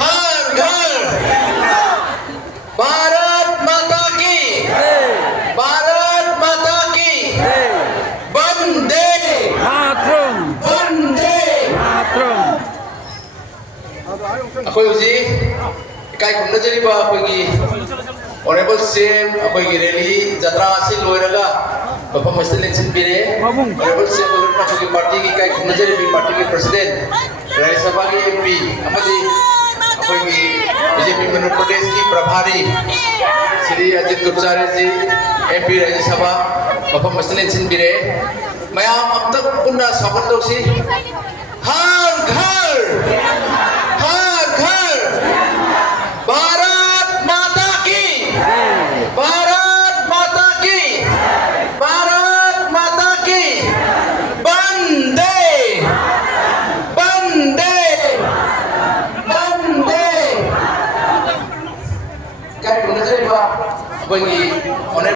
हर घर भारत माता की भारत माता की वंदे मातरम वंदे मातरम अखोई हुजी इकाई खुमनजरिबा अखोई Honorable CM अखोई रैली जत्रा से लोयरगा मफम लेंसन बिरे Honorable CM अखोई पार्टी की इकाई खुमनजरिबी पार्टी के प्रेसिडेंट राज्यसभा के MP अमदी अखोई बीजेपी मध्य प्रदेश की प्रभारी श्री अजित गुप्चारे जी MP राज्यसभा मफम लेंसन बिरे मयाम अब तक पुनः स्वागत दोसी हर घर भारत माता की भारत माता की भारत माता की वंदे वंदे वंदे क्या बोलना चाहिए